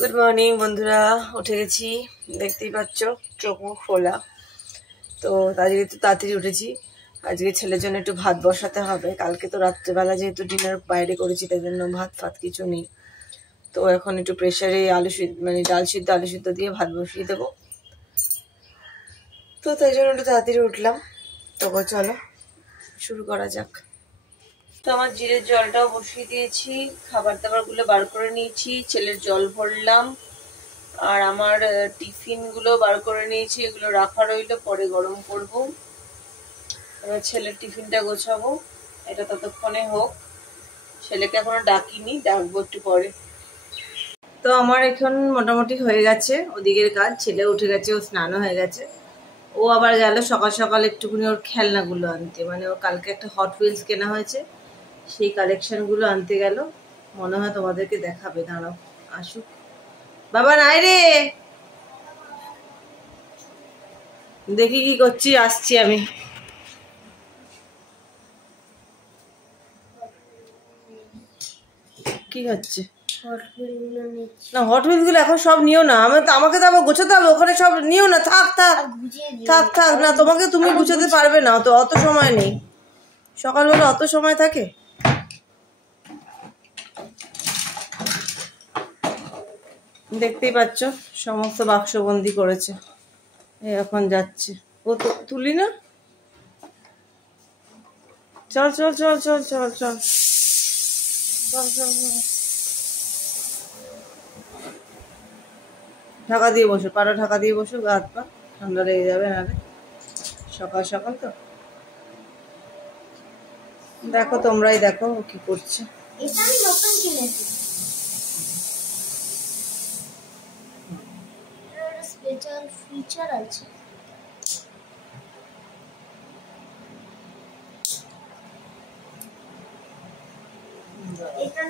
Good morning বন্ধুরা, উঠে গেছি, দেখতেই পাচ্ছ চোখ মুখ খোলা। তো আজকে একটু তাড়াতাড়ি উঠেছি। আজকে ছেলের জন্য একটু ভাত বসাতে হবে। কালকে তো রাত্রেবেলা যেহেতু ডিনার বাইরে করেছি, তাই জন্য ভাত ফাত কিছু নেই। তো এখন একটু প্রেশারে আলু সিদ্ধ মানে ডাল সিদ্ধ আলু সিদ্ধ দিয়ে ভাত বসিয়ে দেবো। তো তাই জন্য একটু তাড়াতাড়ি উঠলাম। তো চলো শুরু করা যাক। তো আমার জিরের জলটাও বসিয়ে দিয়েছি, খাবার দাবারগুলো বার করে নিয়েছি, ছেলের জল ভরলাম, আর আমার টিফিনগুলো বার করে নিয়েছি, এগুলো রাখা রইলো, পরে গরম করব। এবার ছেলের টিফিনটা গোছাবো, এটা ততক্ষণে হোক। ছেলেকে এখনো ডাকিনি, ডাকবো একটু পরে। তো আমার এখন মোটামুটি হয়ে গেছে ওদিকের কাজ। ছেলে উঠে গেছে, ও স্নানও হয়ে গেছে। ও আবার গেল সকাল সকাল একটুখানি ওর খেলনাগুলো আনতে, মানে ও কালকে একটা হট হুইলস কেনা হয়েছে, সেই কালেকশনগুলো আনতে গেল। মনে হয় তোমাদেরকে দেখাবে, দাঁড়াও আসুক। বাবা নাই রে, দেখি কি করছি, আসছি আমি। কি হচ্ছে? না, হট হুইলস গুলো এখন সব নিও না। আমাকে তো আবার গোছাতে হবে, ওখানে সব নিও না। থাক থাক থাক থাক না, তোমাকে তুমি গুছাতে পারবে না, তো অত সময় নেই। সকালবেলা অত সময় থাকে? দেখতেই পাচ্ছ সমস্ত বাক্সবন্দি করেছে, এখন যাচ্ছে। ও তো তুলি না, চল চল চল চল চল চল চল চল চল। ঢাকা দিয়ে বসো, পাড়া ঢাকা দিয়ে বসো, গা হাত পা ঠান্ডা লেগে যাবে নাহলে। সকাল সকাল তো দেখো, তোমরাই দেখো ও কি করছে। এটা আমি নতুন কিনেছি, এর স্পেশাল ফিচার আছে। এটার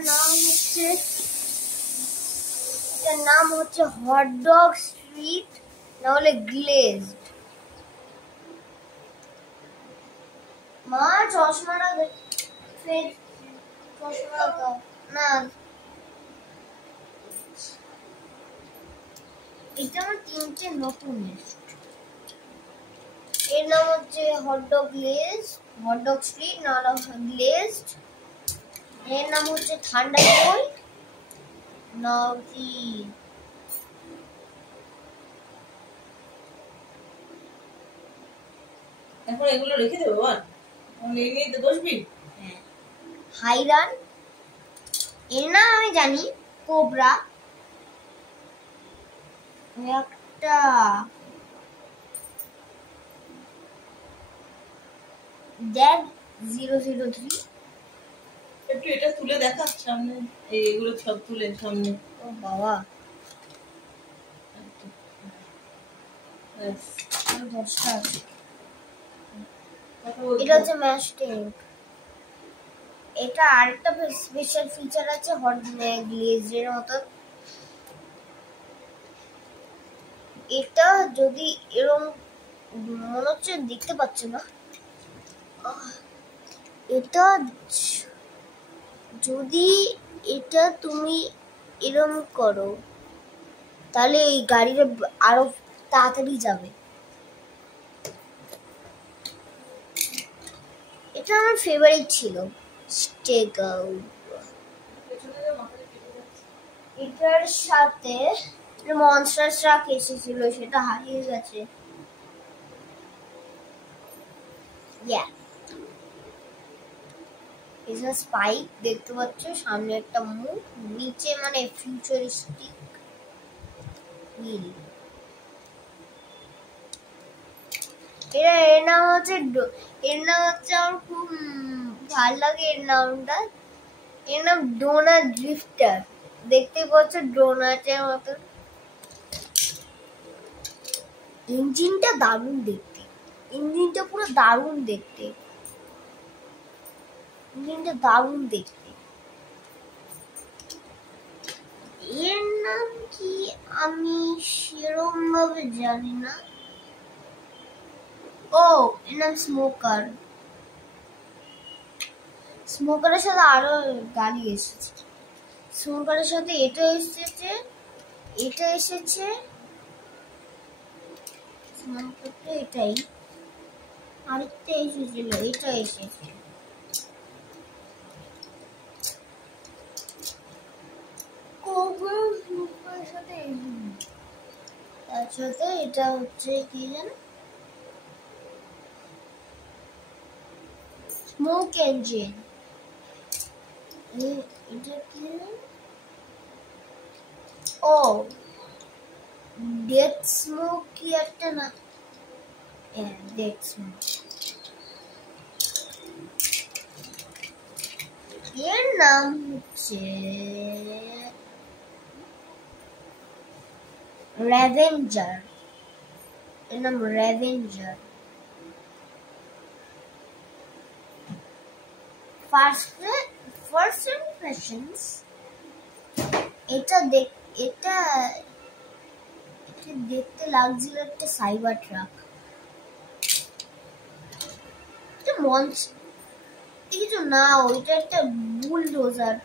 নাম হচ্ছে হট ডগ স্ট্রিট, না হলে গ্লেজড। মা চশমাটা চশমাটা না, এটা আমার তিনটে নতুন এসেছে। এর নাম হচ্ছে hot dog glaze, hot dog street না হলে গ্লেজড। এর নাম হচ্ছে থান্ডারবোল্ট না কি এখন এগুলো রেখে দেবো, নিয়ে বসবি। হাইরান। এর নাম আমি জানি কোবরা। একটা ড্যাগ 003। একটু এটা তুলে দেখা সামনে, এইগুলো সব তুলে সামনে। ও বাবা, দশটা আছে। এটা হচ্ছে ম্যাশ ট্যাঙ্ক। এটা আরেকটা স্পেশাল ফিচার আছে হট গ্লেজের মতো। এটা যদি এরকম মনে হচ্ছে, দেখতে পাচ্ছ না, এটা যদি এটা তুমি এরকম করো তাহলে এই গাড়িটা আরো তাড়াতাড়ি যাবে। এটা আমার ফেভারিট ছিল। এটার সাথে মনস্টার ট্রাক এসেছিল, সেটা হারিয়ে গেছে। এটা স্পাইক দেখতে পাচ্ছ, সামনে একটা মুখ, নিচে মানে ফিউচারিস্টিক হুইল। এর নাম হচ্ছে আমার খুব ভালো লাগে এর নামটা। এর নাম ডোনাট ড্রিফটার। দেখতে পাচ্ছ ডোনাটের মতো। ইঞ্জিনটা দারুণ দেখতে, ইঞ্জিনটা পুরো দারুণ দেখতে, ইঞ্জিনটা দারুণ দেখতে। এর নাম কি আমি সেরকম ভাবে জানি না। ও, এর নাম স্মোকার। স্মোকারের সাথে আরো গাড়ি এসেছে। স্মোকারের সাথে এটা এসেছে, এটা এসেছে, এটাই আরেকটা এসেছিল, এটা এসেছে। তার সাথে এটা হচ্ছে কি জানো, স্মোক ইঞ্জিন। এটা কি জানো, ও ডেথ স্মোক কি একটা না, ডেথ স্মোক। এর নাম হচ্ছে রেভেঞ্জার। এর নাম রেভেঞ্জার। ফার্স্ট ইমপ্রেশনস, এটা এটা দেখতে লাগছিল একটা সাইবার ট্রাক। এটা মঞ্চ কিছু না, ওইটা একটা বুলডোজার।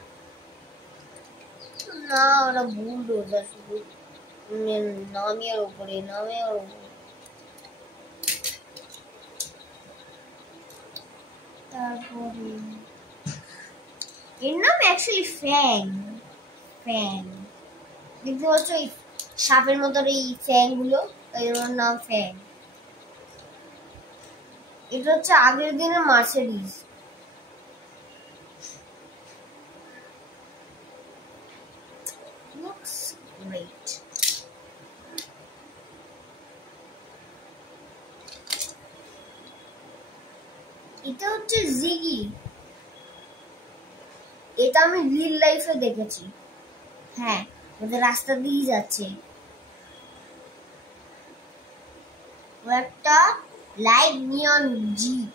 না, ওরা বুলডোজার শুধু নামিয়ার উপরে। তারপরে এর নাম অ্যাকচুয়ালি ফ্যাং। দেখতে পাচ্ছ এই সাপের মতো এই ফ্যাং গুলো, এর নাম ফ্যাং। এটা হচ্ছে আগের দিনের মার্সিডিজ। Looks great. এটা হচ্ছে জিগি। এটা আমি রিয়েল লাইফে দেখেছি। হ্যাঁ, ওদের রাস্তা দিয়ে যাচ্ছে। ও একটা লাইট নিয়ন জিপ।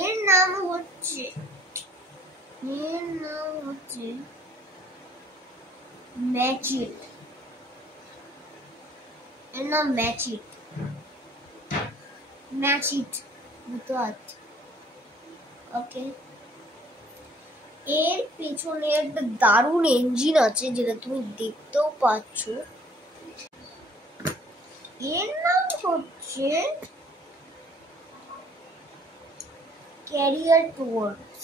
এর নাম হচ্ছে ম্যাচিট। এর নাম ম্যাচিট বুঝতে পারছি। ওকে, এর পেছনে একটা দারুণ ইঞ্জিন আছে যেটা তুমি দেখতেও পাচ্ছ। এর নাম হচ্ছে ক্যারিয়ার টুয়ার্ডস।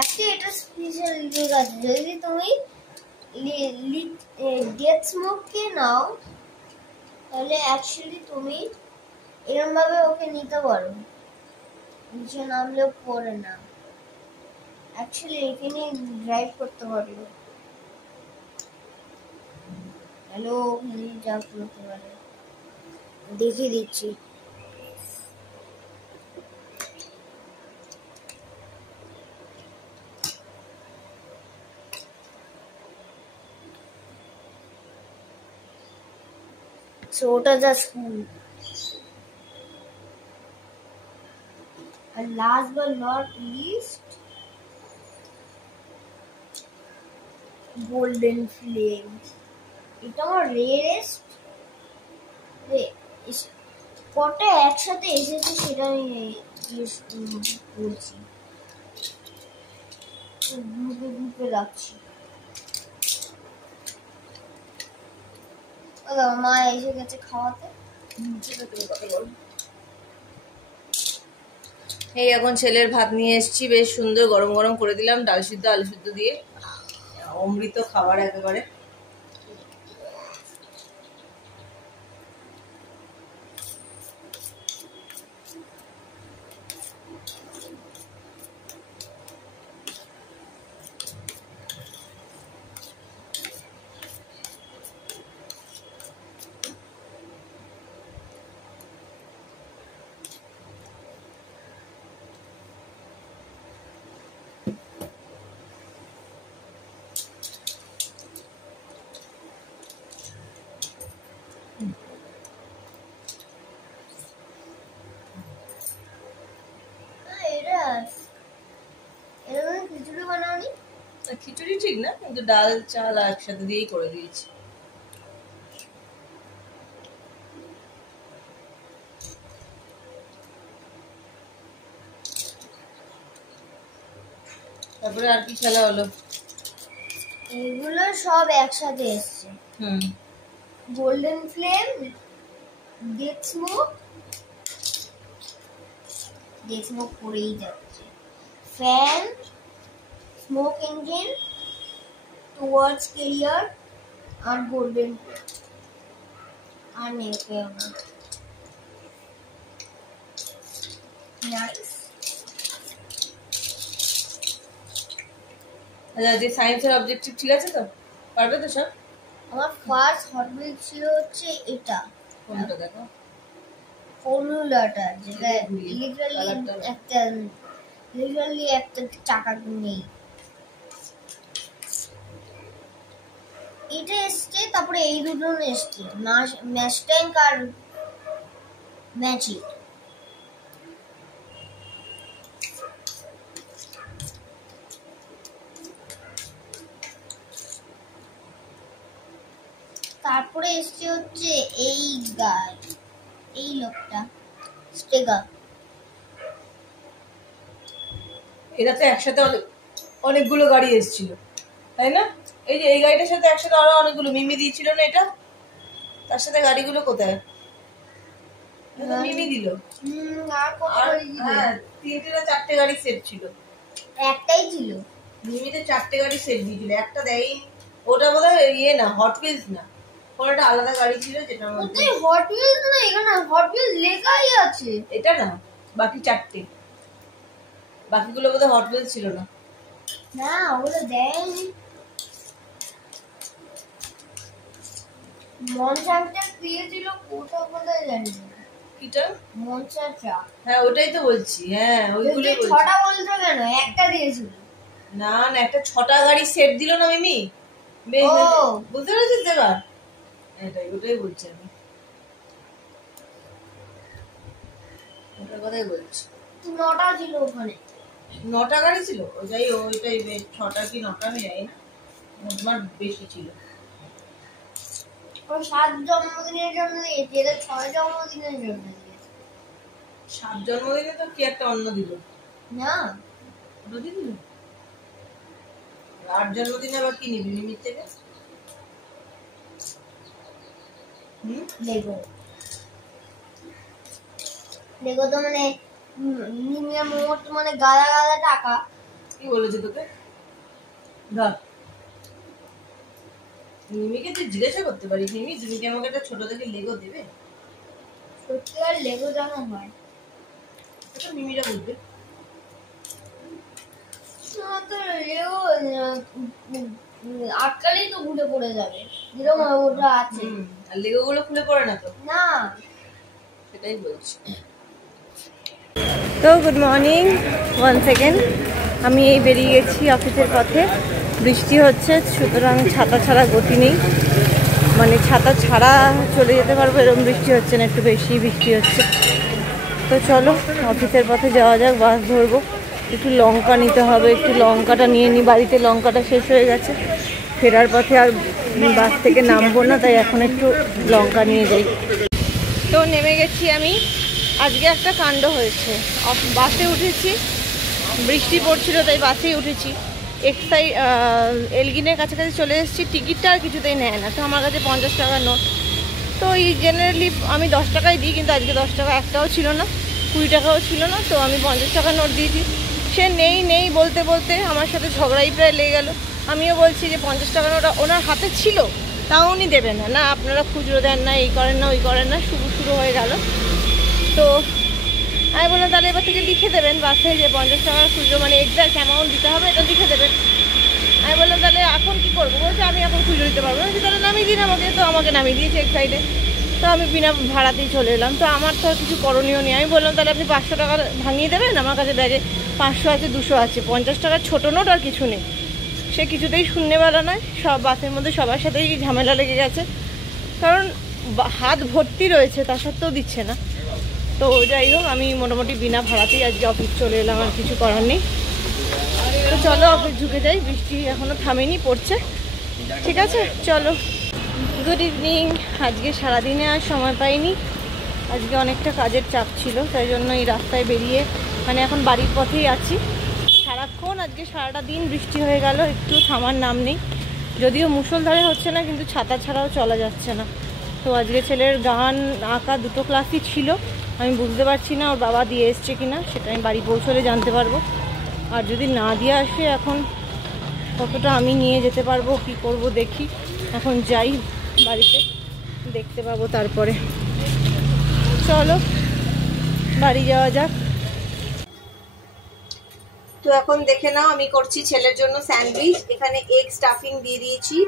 একটা এটা স্পেশাল লিগ আছে, যদি তুমি ডেথ স্মোক কে নাও তাহলে অ্যাকচুয়ালি তুমি এরকম ভাবে ওকে নিতে পারো, নিচে নামলেও পড়ে না। অ্যাকচুয়ালি এখানে ড্রাইভ করতে পারো। হ্যালো, যা করতে পারে দেখিয়ে দিচ্ছি। So ওটা just school. And last but not least, golden flame. এটা আমার রেয়ারেস্ট। কটা একসাথে এসেছে সেটা আমি বলছি, গ্রুপে রাখছি। মা এসে গেছে খাওয়াতে। এই এখন ছেলের ভাত নিয়ে এসেছি, বেশ সুন্দর গরম গরম করে দিলাম, ডাল সিদ্ধ আলু সিদ্ধ দিয়ে। অমৃত খাবার একেবারে। খিচুড়ি বানাওনি? খিচুড়ি ঠিক না, কিন্তু ডাল চাল একসাথে দিয়েই করে দিয়েছি। তারপরে আর কি খেলা হলো? এগুলো সব একসাথে এসছে। গোল্ডেন ফ্লেম, ডেথ স্মোক করেই যাচ্ছে, fan, smoke engine, towards carrier আর গোল্ডেন ফ্লেম। আর নেই কেউ না। নাইস। আচ্ছা, যে সায়েন্সের অবজেক্টিভ ঠিক আছে তো? পারবে তো সব? আমার ফার্স্ট হট হুইল ছিল হচ্ছে এটা, কোনটা দেখো? ফর্মুলাটা, যেটা লিটারালি একটা চাকা নেই। এটা এসছে, তারপরে এই দুটো এসছে, ম্যাস্ট্যাং আর ম্যাজিক। তারপরে এসছে হচ্ছে এই গাই, এই লোকটা স্টেগা। এটা তো একসাথে অনেকগুলো গাড়ি এসেছিল, তাই না? এই যে এই গাড়িটার সাথে একসাথে আরো অনেকগুলো মিমি দিয়েছিল না এটা? তার সাথে গাড়িগুলো কোথায়? মিমি দিল। হ্যাঁ, 3টে না 4টে গাড়ি সেট ছিল। একটাই ছিল। মিমিতে 4টে গাড়ি সেট দিয়েছিল, একটা দেয়নি। ওটা বোধহয় ইয়ে না, হট হুইলস না, কোনটা আলাদা গাড়ি ছিল যেটা মধ্যে। ওটাই হট হুইলস না, এখানে হট হুইলস লেখাই আছে। এটা না, বাকি 4টে, বাকিগুলো বোধহয় হট হুইলস ছিল না। না, ওগুলো দেয়নি। মনসারটা দিয়েছিল কোথায় জানি না। কিটা? মনসারটা। হ্যাঁ, ওটাই তো বলছি। হ্যাঁ, ওইগুলো বলছি। 6টা বলছো কেন? একটা দিয়েছিল। না না, একটা 6টা গাড়ি সেট দিল না মিমি? বুঝতে পেরেছিস এবার? এটাই, ওটাই বলছি আমি, ওটার কথাই বলছি। 9টা ছিল ওখানে। 9টা গাড়ি ছিল? ওইটাই, ওইটাই বেশ। 6টা কি 9টা আমি জানি না, তোমার বেশি ছিল। 7 জন্মদিনের জন্য দিয়েছে, এটা 6 জন্মদিনের জন্য দিয়েছে। 7 জন্মদিনে তো কি একটা অন্য দিল না, ওটা দিল। 8 জন্মদিনে আবার কি নিবি মিমির থেকে? লেগো তো মানে মিমিয়া মোট মানে গাদা গাদা টাকা। কি বলেছে তোকে? ধর, মিমিকে তুই জিজ্ঞাসা করতে পারিস, মিমি তুমি কি আমাকে একটা ছোট থেকে লেগো দেবে? সত্যি আর লেগো জানা হয়, এটা মিমিরা বুঝবে। তো লেগো আটকালেই তো ভুলে পড়ে যাবে, যেরকম ওটা আছে। আর লেগো গুলো খুলে পড়ে না তো? না, সেটাই বলছি। তো গুড মর্নিং ওয়ান সেকেন্ড। আমি এই বেরিয়ে গেছি অফিসের পথে। বৃষ্টি হচ্ছে, সুতরাং ছাতা ছাড়া গতি নেই, মানে ছাতা ছাড়া চলে যেতে পারবো এরকম বৃষ্টি হচ্ছে না, একটু বেশি বৃষ্টি হচ্ছে। তো চলো অফিসের পথে যাওয়া যাক, বাস ধরবো। একটু লঙ্কা নিতে হবে, একটু লঙ্কাটা নিয়ে নিই, বাড়িতে লঙ্কাটা শেষ হয়ে গেছে। ফেরার পথে আর বাস থেকে নামবো না, তাই এখন একটু লঙ্কা নিয়ে যাই। তো নেমে গেছি আমি। আজকে একটা কাণ্ড হয়েছে, বাসে উঠেছি, বৃষ্টি পড়ছিল তাই বাসেই উঠেছি। এক্সাই এলগিনের কাছাকাছি চলে এসেছি, টিকিটটা আর কিছুতেই নেয় না। তো আমার কাছে 50 টাকার নোট, তো এই জেনারেলি আমি 10 টাকাই দিই, কিন্তু আজকে 10 টাকা একটাও ছিল না, 20 টাকাও ছিল না। তো আমি 50 টাকার নোট দিয়েছি। সে নেই নেই বলতে বলতে আমার সাথে ঝগড়াই প্রায় লেগে গেল। আমিও বলছি যে 50 টাকার নোট ওনার হাতে ছিল, তাও উনি দেবেন না, না আপনারা খুচরো দেন না, এই করেন না ওই করেন না, শুরু হয়ে গেল। তো আমি বললাম তাহলে এবার থেকে লিখে দেবেন বাসে যে 50 টাকার খুচরো, মানে এক্স্যাক্ট অ্যামাউন্ট দিতে হবে, এটা লিখে দেবেন। আমি বললাম তাহলে এখন কি করবো? বলছে আমি এখন খুচরো দিতে পারবো না। তাহলে নামিয়ে দিন আমাকে। তো আমাকে নামিয়ে দিয়েছে এক সাইডে। তো আমি বিনা ভাড়াতেই চলে এলাম। তো আমার তো আর কিছু করণীয় নেই। আমি বললাম তাহলে আপনি 500 টাকা ভাঙিয়ে দেবেন, আমার কাছে ব্যাগে 500 আছে, 200 আছে, 50 টাকার ছোটো নোট আর কিছু নেই। সে কিছুতেই শূন্যবেলা নয়, সব বাসের মধ্যে সবার সাথেই ঝামেলা লেগে গেছে, কারণ হাত ভর্তি রয়েছে, তা সত্ত্বেও দিচ্ছে না। তো যাই হোক, আমি মোটামুটি বিনা ভাড়াতেই আজকে অফিস চলে এলাম, আর কিছু করার নেই। তো চলো অফিস ঢুকে যাই, বৃষ্টি এখনও থামেনি, পড়ছে। ঠিক আছে চলো। Good evening. আজকে সারাদিনে আর সময় পাইনি, আজকে অনেকটা কাজের চাপ ছিল, তাই জন্য এই রাস্তায় বেরিয়ে মানে এখন বাড়ির পথেই আছি। সারাক্ষণ আজকে সারাটা দিন বৃষ্টি হয়ে গেল, একটু থামার নাম নেই। যদিও মুষলধারে হচ্ছে না, কিন্তু ছাতা ছাড়াও চলা যাচ্ছে না। তো আজকে ছেলের গান আঁকা দুটো ক্লাসই ছিল, আমি বুঝতে পারছি না ওর বাবা দিয়ে এসছে কিনা, সেটা আমি বাড়ি পৌঁছলে জানতে পারবো। আর যদি না দিয়ে আসে এখন কতটা আমি নিয়ে যেতে পারবো, কি করব দেখি। এখন যাই বাড়িতে, দেখতে পাবো তারপরে। চলো বাড়ি যাওয়া যাক। তো এখন দেখে নাও, আমি করছি ছেলের জন্য স্যান্ডউইচ। এখানে এগ স্টাফিং দিয়ে দিয়েছি।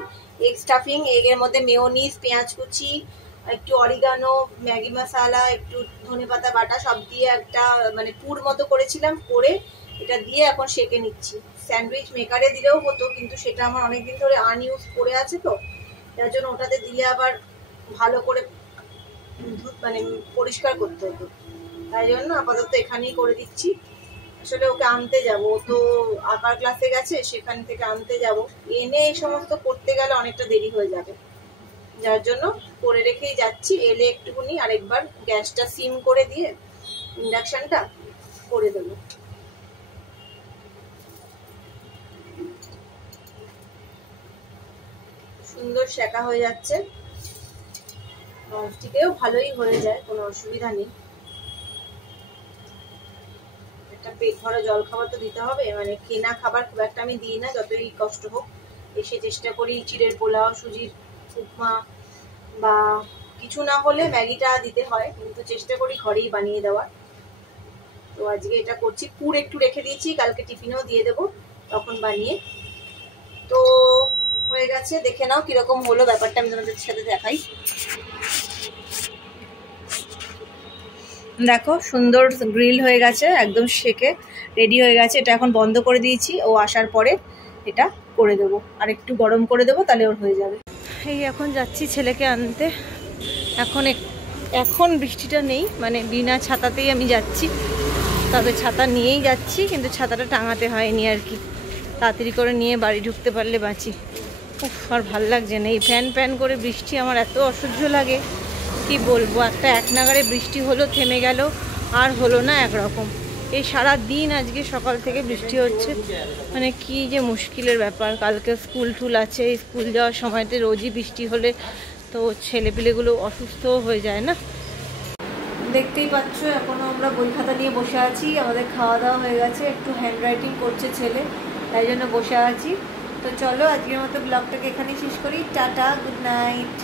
এগ স্টাফিং, এগের মধ্যে মেয়োনিজ, পেঁয়াজ কুচি, একটু অরিগানো, ম্যাগি মশলা, একটু ধনেপাতা বাটা সব দিয়ে একটা মানে পুর মতো করেছিলাম, করে এটা দিয়ে এখন সেঁকে নিচ্ছি। স্যান্ডউইচ মেকারে দিলেও হতো, কিন্তু সেটা আমার অনেকদিন ধরে আনইউজ করে আছে, তো যার জন্য ওটাতে দিলে আবার ভালো করে মানে পরিষ্কার করতে হতো, তাই জন্য আপাতত এখানেই করে দিচ্ছি। আসলে ওকে আনতে যাব, ও তো আঁকার ক্লাসে গেছে, সেখান থেকে আনতে যাব, এনে এই সমস্ত করতে গেলে অনেকটা দেরি হয়ে যাবে, যার জন্য করে রেখেই যাচ্ছি। এলে একটুকুনি আরেকবার গ্যাসটা সিম করে দিয়ে ইন্ডাকশনটা করে দেবো। সুন্দর সেকা হয়ে যাচ্ছে, ননস্টিকেও ভালোই হয়ে যায়, কোনো অসুবিধা নেই। একটা পেট ভরা জল খাবার তো দিতে হবে, মানে কেনা খাবার খুব একটা আমি দিই না, যতই কষ্ট হোক। এসে চেষ্টা করি চিড়ের পোলাও, সুজির উপমা, বা কিছু না হলে ম্যাগিটা দিতে হয়, কিন্তু চেষ্টা করি ঘরেই বানিয়ে দেওয়ার। তো আজকে এটা করছি। পুর একটু রেখে দিয়েছি, কালকে টিফিনেও দিয়ে দেবো তখন বানিয়ে। তো হয়ে গেছে, দেখে নাও কিরকম হলো ব্যাপারটা, আমি তোমাদের সাথে দেখাই। দেখো সুন্দর গ্রিল হয়ে গেছে, একদম সেকে রেডি হয়ে গেছে। এটা এখন বন্ধ করে দিয়েছি, ও আসার পরে এটা করে দেবো, আর একটু গরম করে দেবো, তাহলে ওর হয়ে যাবে। এই এখন যাচ্ছি ছেলেকে আনতে। এখন বৃষ্টিটা নেই, মানে বিনা ছাতাতেই আমি যাচ্ছি, তবে ছাতা নিয়েই যাচ্ছি, কিন্তু ছাতাটা টাঙাতে হয়নি আর কি, তাড়াতাড়ি করে নিয়ে বাড়ি ঢুকতে পারলে বাঁচি। উফ, আর ভাল লাগছে না এই ফ্যান ফ্যান করে বৃষ্টি, আমার এত অসহ্য লাগে কি বলবো। একটা এক নাগাড়ে বৃষ্টি হলো, থেমে গেল, আর হলো না একরকম। এই সারা দিন আজকে সকাল থেকে বৃষ্টি হচ্ছে, মানে কি যে মুশকিলের ব্যাপার। কালকে স্কুল টুল আছে, স্কুল যাওয়ার সময়তে রোজই বৃষ্টি হলে তো ছেলেপিলেগুলো অসুস্থও হয়ে যায় না। দেখতেই পাচ্ছ এখনও আমরা বই খাতা নিয়ে বসে আছি। আমাদের খাওয়া দাওয়া হয়ে গেছে, একটু হ্যান্ড রাইটিং করছে ছেলে, তাই জন্য বসে আছি। তো চলো আজকের মতো ব্লগটাকে এখানেই শেষ করি। Tata, good night.